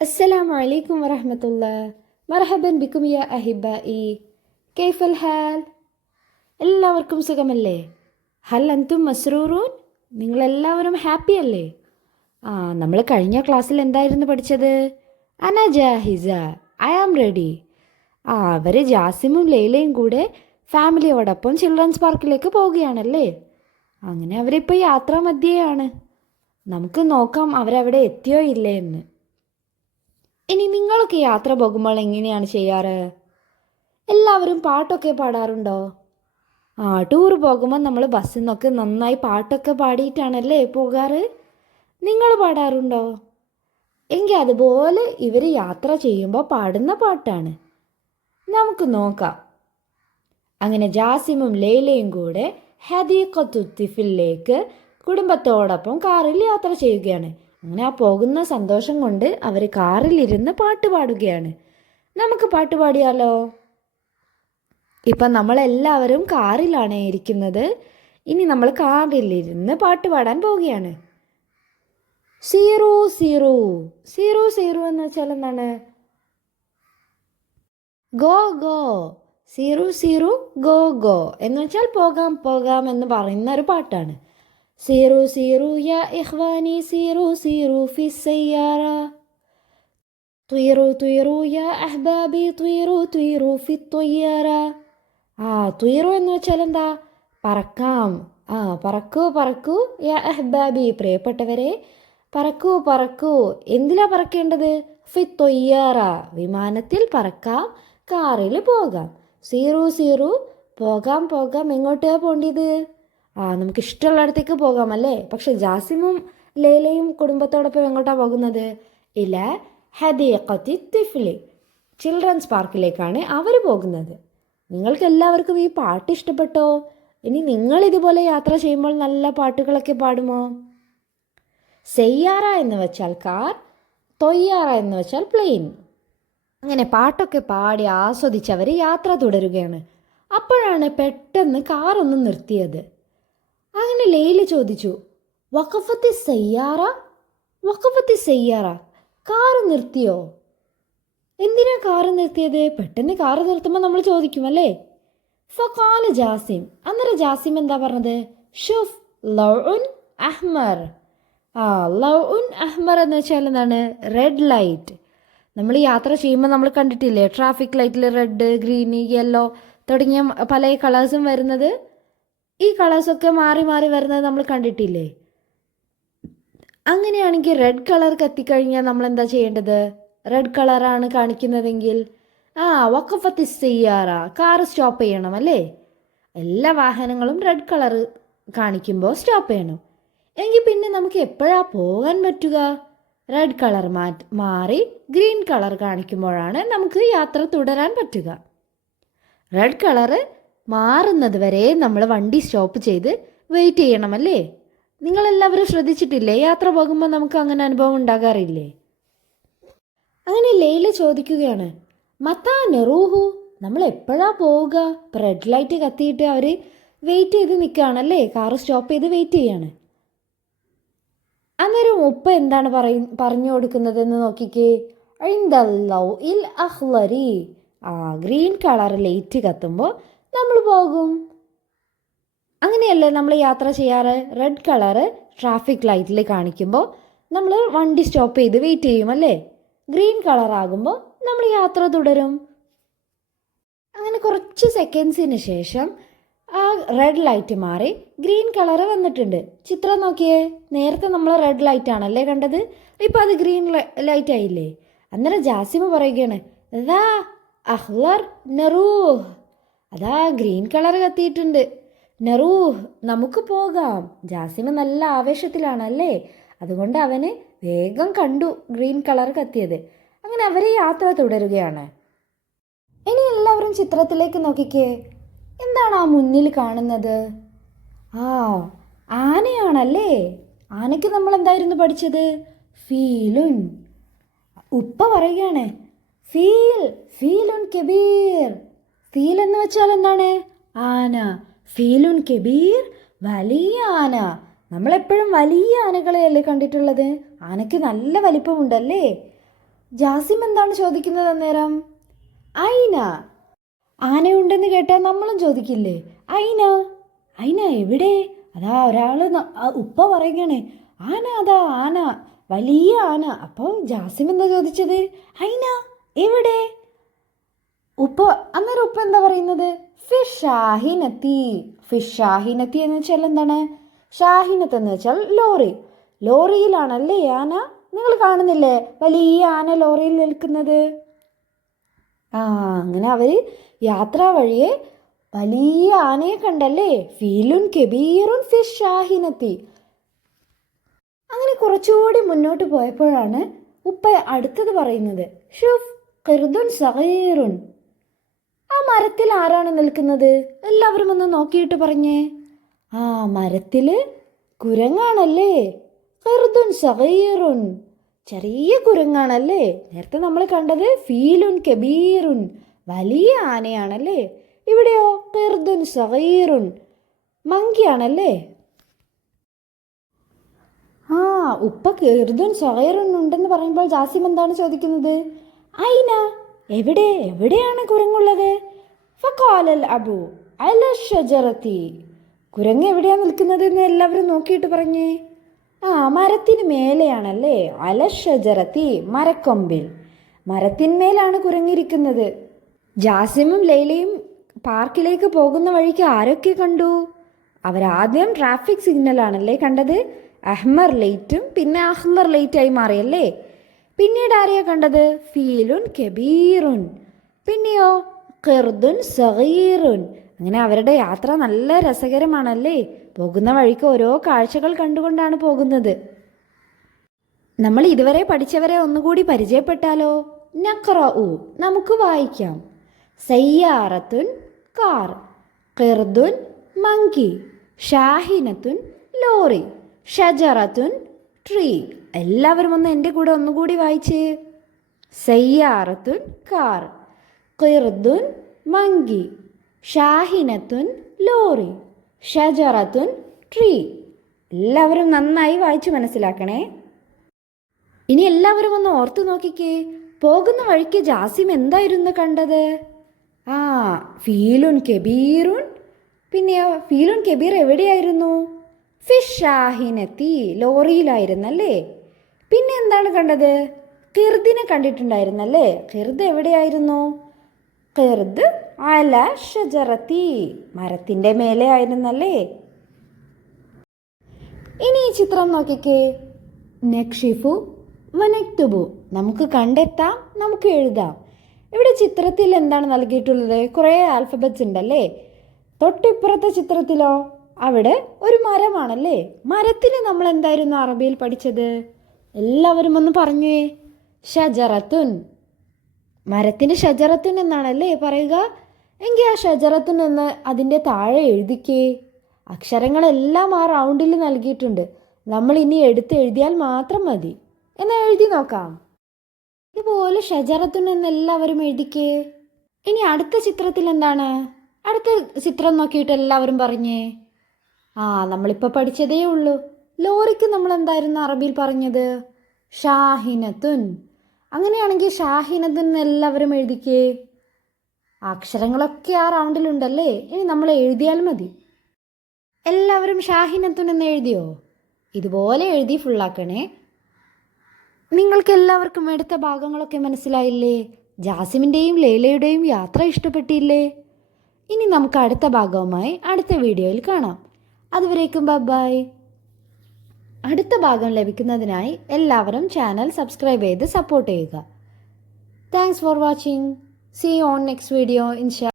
السلام عليكم ورحمة الله. مرحبا بكم يا أحبائي. كيف الحال؟ എല്ലാവർക്കും സുഖമല്ലേ? ഹൽ അൻതും മസ്റൂറൂൻ? നിങ്ങളെല്ലാവരും ഹാപ്പി അല്ലേ? നമ്മൾ കഴിഞ്ഞ ക്ലാസ്സിൽ എന്തായിരുന്നു പഠിച്ചത്? അന ജാഹിസ, ഐ ആം റെഡി. അവർ ജാസിമും ലൈലയും കൂടെ ഫാമിലിയോടൊപ്പം ചിൽഡ്രൻസ് പാർക്കിലേക്ക് പോവുകയാണല്ലേ? അങ്ങനെ അവരിപ്പോൾ യാത്രാമധ്യേയാണ്. നമുക്ക് നോക്കാം അവരവിടെ എത്തിയോ ഇല്ലേ എന്ന്. ഇനി നിങ്ങളൊക്കെ യാത്ര പോകുമ്പോൾ എങ്ങനെയാണ് ചെയ്യാറ്? എല്ലാവരും പാട്ടൊക്കെ പാടാറുണ്ടോ? ടൂർ പോകുമ്പോൾ നമ്മൾ ബസ്സിൽ നിന്നൊക്കെ നന്നായി പാട്ടൊക്കെ പാടിയിട്ടാണല്ലേ പോകാറ്? നിങ്ങൾ പാടാറുണ്ടോ? എങ്കിൽ അതുപോലെ ഇവർ യാത്ര ചെയ്യുമ്പോൾ പാടുന്ന പാട്ടാണ്. നമുക്ക് നോക്കാം. അങ്ങനെ ജാസിമും ലൈലയും കൂടെ ഹദീഖത്തുത്തിഫിലേക്ക് കുടുംബത്തോടൊപ്പം കാറിൽ യാത്ര ചെയ്യുകയാണ്. അങ്ങനെ പോകുന്ന സന്തോഷം കൊണ്ട് അവർ കാറിലിരുന്ന് പാട്ട് പാടുകയാണ്. നമുക്ക് പാട്ട് പാടിയാലോ? ഇപ്പം നമ്മളെല്ലാവരും കാറിലാണ് ഇരിക്കുന്നത്. ഇനി നമ്മൾ കാറിലിരുന്ന് പാട്ട് പാടാൻ പോവുകയാണ്. സീറു സീറു, സീറു സീറു എന്ന് വെച്ചാൽ എന്താണ്? ഗോ ഗോ, സീറു സീറു ഗോ ഗോ എന്ന് വെച്ചാൽ പോകാം പോകാം എന്ന് പറയുന്ന ഒരു പാട്ടാണ്. سيروا سيروا يا إخواني سيروا سيروا في السيارة طيروا طيروا يا أحبابي طيروا طيروا في الطيارة. طيروا എന്ന് വെച്ചാൽ എന്താ? പറക്കാം. പറക്കൂ പറക്കൂ യാ അഹ്ബാബി, പ്രിയപ്പെട്ടവരെ പറക്കൂ പറക്കൂ. എന്തിലാ പറക്കേണ്ടത്? ഫി തൊയ്യാറ, വിമാനത്തിൽ പറക്കാം, കാറിൽ പോകാം. സീറു സീറു, പോകാം പോകാം. എങ്ങോട്ടാ പോണ്ടത്? നമുക്ക് ഇഷ്ടമുള്ളിടത്തേക്ക് പോകാം അല്ലേ? പക്ഷെ ജാസിമും ലൈലയും കുടുംബത്തോടൊപ്പം എങ്ങോട്ടാണ് പോകുന്നത്? ഇല ഹദീഖത്തി തിഫ്ലി, ചിൽഡ്രൻസ് പാർക്കിലേക്കാണ് അവർ പോകുന്നത്. നിങ്ങൾക്ക് എല്ലാവർക്കും ഈ പാട്ട് ഇഷ്ടപ്പെട്ടോ? ഇനി നിങ്ങൾ ഇതുപോലെ യാത്ര ചെയ്യുമ്പോൾ നല്ല പാട്ടുകളൊക്കെ പാടുമോ? സെയ്യാറ എന്ന് വെച്ചാൽ കാർ, തൊയ്യാറ എന്ന് വെച്ചാൽ പ്ലെയിൻ. അങ്ങനെ പാട്ടൊക്കെ പാടി ആസ്വദിച്ചവർ യാത്ര തുടരുകയാണ്. അപ്പോഴാണ് പെട്ടെന്ന് കാറൊന്ന് നിർത്തിയത്. അങ്ങനെ ലൈല ചോദിച്ചു, വഖഫത്തി സയ്യാറ, വഖഫത്തി സയ്യാറ, കാറ് നിർത്തിയോ? എന്തിനാ കാറ് നിർത്തിയത്? പെട്ടെന്ന് കാറ് നിർത്തുമ്പോൾ നമ്മൾ ചോദിക്കും അല്ലേ? ഫഖാല ജാസിം, അന്നേരം ജാസിം എന്താ പറഞ്ഞത്? ഷുഫ് ലൗഉൻ അഹ്മർ. ലൗഉൻ അഹ്മർ എന്ന് വെച്ചാൽ എന്താണ്? Red light. നമ്മൾ യാത്ര ചെയ്യുമ്പോൾ നമ്മൾ കണ്ടിട്ടില്ലേ ട്രാഫിക് ലൈറ്റിൽ റെഡ്, ഗ്രീൻ, യെല്ലോ തുടങ്ങിയ പല കളേഴ്സും വരുന്നത്? ഈ കളേഴ്സൊക്കെ മാറി മാറി വരുന്നത് നമ്മൾ കണ്ടിട്ടില്ലേ? അങ്ങനെയാണെങ്കിൽ റെഡ് കളർ കത്തിക്കഴിഞ്ഞാൽ നമ്മൾ എന്താ ചെയ്യേണ്ടത്? റെഡ് കളറാണ് കാണിക്കുന്നതെങ്കിൽ വഖഫത്തി സയ്യാറ, കാർ സ്റ്റോപ്പ് ചെയ്യണം അല്ലേ? എല്ലാ വാഹനങ്ങളും റെഡ് കളർ കാണിക്കുമ്പോൾ സ്റ്റോപ്പ് ചെയ്യണം. എങ്കിൽ പിന്നെ നമുക്ക് എപ്പോഴാണ് പോകാൻ പറ്റുക? റെഡ് കളർ മാറി ഗ്രീൻ കളർ കാണിക്കുമ്പോഴാണ് നമുക്ക് യാത്ര തുടരാൻ പറ്റുക. റെഡ് കളറ് മാറുന്നത് വരെ നമ്മൾ വണ്ടി സ്റ്റോപ്പ് ചെയ്ത് വെയിറ്റ് ചെയ്യണമല്ലേ? നിങ്ങളെല്ലാവരും ശ്രദ്ധിച്ചിട്ടില്ലേ? യാത്ര പോകുമ്പോൾ നമുക്ക് അങ്ങനെ അനുഭവം ഉണ്ടാകാറില്ലേ? അങ്ങനെ ലൈല ചോദിക്കുകയാണ്, മത്താ നെറൂഹു, നമ്മൾ എപ്പോഴാ പോവുക? ഇപ്പം റെഡ് ലൈറ്റ് കത്തിയിട്ട് അവർ വെയിറ്റ് ചെയ്ത് നിൽക്കുകയാണല്ലേ, കാറ് സ്റ്റോപ്പ് ചെയ്ത് വെയിറ്റ് ചെയ്യാണ്. അന്നേരം ഉപ്പ എന്താണ് പറഞ്ഞു കൊടുക്കുന്നതെന്ന് നോക്കിക്കേ. ഇൽ അഹ്ലരി, ഗ്രീൻ കളർ ലൈറ്റ് കത്തുമ്പോൾ നമ്മൾ പോകും. അങ്ങനെയല്ലേ നമ്മൾ യാത്ര ചെയ്യാറ്? റെഡ് കളറ് ട്രാഫിക് ലൈറ്റിൽ കാണിക്കുമ്പോൾ നമ്മൾ വണ്ടി സ്റ്റോപ്പ് ചെയ്ത് വെയിറ്റ് ചെയ്യും അല്ലേ? ഗ്രീൻ കളർ ആകുമ്പോൾ നമ്മൾ യാത്ര തുടരും. അങ്ങനെ കുറച്ച് സെക്കൻഡ്സിന് ശേഷം റെഡ് ലൈറ്റ് മാറി ഗ്രീൻ കളർ വന്നിട്ടുണ്ട്. ചിത്രം നോക്കിയേ, നേരത്തെ നമ്മൾ റെഡ് ലൈറ്റ് ആണല്ലേ കണ്ടത്, ഇപ്പം അത് ഗ്രീൻ ലൈറ്റ് ആയില്ലേ? അന്നേരം ജാസിമ പറയുകയാണ്, അതാ അഹ്ലർ നെറൂഹ്, അതാ ഗ്രീൻ കളർ കത്തിയിട്ടുണ്ട്, നെറൂഹ് നമുക്ക് പോകാം. ജാസിമ നല്ല ആവേശത്തിലാണല്ലേ, അതുകൊണ്ട് അവന് വേഗം കണ്ടു ഗ്രീൻ കളർ കത്തിയത്. അങ്ങനെ അവർ യാത്ര തുടരുകയാണ്. ഇനി എല്ലാവരും ചിത്രത്തിലേക്ക് നോക്കിക്കേ. എന്താണ് ആ മുന്നിൽ കാണുന്നത്? ആനയാണല്ലേ. ആനയ്ക്ക് നമ്മൾ എന്തായിരുന്നു പഠിച്ചത്? ഫീലുൻ. ഉപ്പ പറയുകയാണ്, ഫീലുൻ കബീർ. ഫീൽ എന്ന് വെച്ചാൽ എന്താണ്? ആന. ഫീലുൻ കബീർ, വലിയ ആന. നമ്മളെപ്പോഴും വലിയ ആനകളെയല്ലേ കണ്ടിട്ടുള്ളത്? ആനയ്ക്ക് നല്ല വലിപ്പമുണ്ടല്ലേ? ജാസിം എന്താണ് ചോദിക്കുന്നത് അന്നേരം? ഐന. ആനയുണ്ടെന്ന് കേട്ടാൽ നമ്മളും ചോദിക്കില്ലേ ഐന? ഐന എവിടെ? അതാ ഒരാൾ ഉപ്പ പറയുകയാണ് ആന, അതാ ആന, വലിയ ആന. അപ്പോൾ ജാസിം എന്താ ചോദിച്ചത്? ഐന എവിടെ? അന്നേരം ഉപ്പ എന്താ പറയുന്നത്? ഫിഷ് ഷാഹിനത്തി. ഫിഷ് ഷാഹിനത്തി എന്ന് വെച്ചാൽ എന്താണ്? ഷാഹിനത്ത് എന്ന് വെച്ചാൽ ലോറി. ലോറിയിലാണല്ലേ ആന? നിങ്ങൾ കാണുന്നില്ലേ വലിയ ആന ലോറിയിൽ നിൽക്കുന്നത്? അങ്ങനെ അവർ യാത്രാ വഴിയെ വലിയ ആനയെ കണ്ടല്ലേ? ഫീലുൻ കെബീറുൻ ഫിഷ് ഷാഹിനത്തി. അങ്ങനെ കുറച്ചുകൂടി മുന്നോട്ട് പോയപ്പോഴാണ് ഉപ്പ അടുത്തത് പറയുന്നത്. ഷുഫ് ഖിർദുൻ സഗീറുൻ. ആ മരത്തിൽ ആരാണ് നിൽക്കുന്നത്? എല്ലാവരും ഒന്ന് നോക്കിയിട്ട് പറഞ്ഞേ. മരത്തിൽ കുരങ്ങാണല്ലേ? ഖിർദുൻ സഗീറുൻ. ചെറിയ കുരങ്ങാണല്ലേ? നേരത്തെ നമ്മൾ കണ്ടത് ഫീലുൻ കബീറുൻ, വലിയ ആനയാണല്ലേ? ഇവിടെയോ ഖിർദുൻ സഗീറുൻ, മങ്കിയാണല്ലേ? ഉപ്പ ഖിർദുൻ സഗീറുൻ ഉണ്ടെന്ന് പറയുമ്പോൾ ജാസിം എന്താണ് ചോദിക്കുന്നത്? ഐന എവിടെയാണ് കുരങ്ങുള്ളത്? ഫഖാലൽ അബു അല ഷജറത്തി. കുരങ്ങ് എവിടെയാണ് നിൽക്കുന്നത് എന്ന് എല്ലാവരും നോക്കിയിട്ട് പറഞ്ഞേ. മരത്തിന് മേലെയാണല്ലേ? അല ഷജറത്തി, മരക്കൊമ്പിൽ. മരത്തിന്മേലാണ് കുരങ്ങിരിക്കുന്നത്. ജാസിമും ലൈലയും പാർക്കിലേക്ക് പോകുന്ന വഴിക്ക് ആരൊക്കെ കണ്ടു? അവരാദ്യം ട്രാഫിക് സിഗ്നലാണല്ലേ കണ്ടത്? അഹ്മർ ലൈറ്റും പിന്നെ അഹ്മർ ലൈറ്റായി മാറിയല്ലേ? പിന്നീട് ആരെയാ കണ്ടത്? ഫീലുൻ കബീറുൻ. പിന്നെയോ ഖിർദുൻ സഗീറുൻ. അങ്ങനെ അവരുടെ യാത്ര നല്ല രസകരമാണല്ലേ? പോകുന്ന വഴിക്ക് ഓരോ കാഴ്ചകൾ കണ്ടുകൊണ്ടാണ് പോകുന്നത്. നമ്മൾ ഇതുവരെ പഠിച്ചവരെ ഒന്നുകൂടി പരിചയപ്പെട്ടാലോ? നഖ്റഉ, നമുക്ക് വായിക്കാം. സയ്യാറത്തുൻ കാർ, ഖിർദുൻ മങ്കി, ഷാഹിനത്തുൻ ലോറി, ഷജറത്തുൻ ട്രീ. എല്ലാവരും ഒന്ന് എൻ്റെ കൂടെ ഒന്നുകൂടി വായിച്ചേ. സയ്യാറത്തുൻ കാർ, ഖിർദുൻ മങ്കി, ഷാഹിനത്തുൻ ലോറി, ഷജറത്തുൻ ട്രീ. എല്ലാവരും നന്നായി വായിച്ച് മനസ്സിലാക്കണേ. ഇനി എല്ലാവരും ഒന്ന് ഓർത്തു നോക്കിക്കേ. പോകുന്ന വഴിക്ക് ജാസിം എന്തായിരുന്നു കണ്ടത്? ഫീലുൻ കബീറുൻ. പിന്നെയോ ഫീലുൻ കബീർ എവിടെയായിരുന്നു? ഫിഷ് ഷാഹിനത്തി, ലോറിയിലായിരുന്നല്ലേ? പിന്നെ എന്താണ് കണ്ടത്? ഖിർദിനെ കണ്ടിട്ടുണ്ടായിരുന്നല്ലേ? ഖിർദ് എവിടെയായിരുന്നു? ഖിർദ് അല ഷജറത്തി, മരത്തിൻ്റെ മേലെ ആയിരുന്നല്ലേ? ഇനി ഈ ചിത്രം നോക്കിക്കേ. നക്ഷിഫു വനക്തുബു, നമുക്ക് കണ്ടെത്താം, നമുക്ക് എഴുതാം. ഇവിടെ ചിത്രത്തിൽ എന്താണ് നൽകിയിട്ടുള്ളത്? കുറേ ആൽഫബറ്റ്സ് ഉണ്ടല്ലേ? തൊട്ടിപ്പുറത്തെ ചിത്രത്തിലോ? അവിടെ ഒരു മരമാണല്ലേ? മരത്തിന് നമ്മൾ എന്തായിരുന്നു അറബിയിൽ പഠിച്ചത്? എല്ലാവരും ഒന്ന് പറഞ്ഞേ. ഷജറത്തുൻ. മരത്തിന് ഷജറത്തുൻ എന്നാണല്ലേ പറയുക? എങ്കിൽ ആ ഷജറത്തുൻ എന്ന് അതിൻ്റെ താഴെ എഴുതിക്കേ. അക്ഷരങ്ങളെല്ലാം ആ റൗണ്ടിൽ നൽകിയിട്ടുണ്ട്. നമ്മൾ ഇനി എടുത്ത് എഴുതിയാൽ മാത്രം മതി. എന്നാൽ എഴുതി നോക്കാം. ഇതുപോലെ ഷജറത്തുൻ എന്ന് എല്ലാവരും എഴുതിക്കേ. ഇനി അടുത്ത ചിത്രത്തിൽ എന്താണ്? അടുത്ത ചിത്രം നോക്കിയിട്ട് എല്ലാവരും പറഞ്ഞേ. നമ്മളിപ്പോൾ പഠിച്ചതേ ഉള്ളൂ. ലോറിക്ക് നമ്മൾ എന്തായിരുന്നു അറബിയിൽ പറഞ്ഞത്? ഷാഹിനത്തുൻ. അങ്ങനെയാണെങ്കിൽ ഷാഹിനത്തുൻ എന്ന് എല്ലാവരും എഴുതിക്കേ. അക്ഷരങ്ങളൊക്കെ ആ റൗണ്ടിലുണ്ടല്ലേ? ഇനി നമ്മൾ എഴുതിയാൽ മതി. എല്ലാവരും ഷാഹിനത്തുൻ എന്ന് എഴുതിയോ? ഇതുപോലെ എഴുതി ഫുള്ളാക്കണേ. നിങ്ങൾക്ക് എല്ലാവർക്കും എടുത്ത ഭാഗങ്ങളൊക്കെ മനസ്സിലായില്ലേ? ജാസിമിൻ്റെയും ലൈലയുടെയും യാത്ര ഇഷ്ടപ്പെട്ടില്ലേ? ഇനി നമുക്ക് അടുത്ത ഭാഗവുമായി അടുത്ത വീഡിയോയിൽ കാണാം. അതുവരേക്കും ബൈ. അടുത്ത ഭാഗം ലഭിക്കുന്നതിനായി എല്ലാവരും ചാനൽ സബ്സ്ക്രൈബ് ചെയ്ത് സപ്പോർട്ട് ചെയ്യുക. Thanks for watching. See you on next video ഇൻഷാ.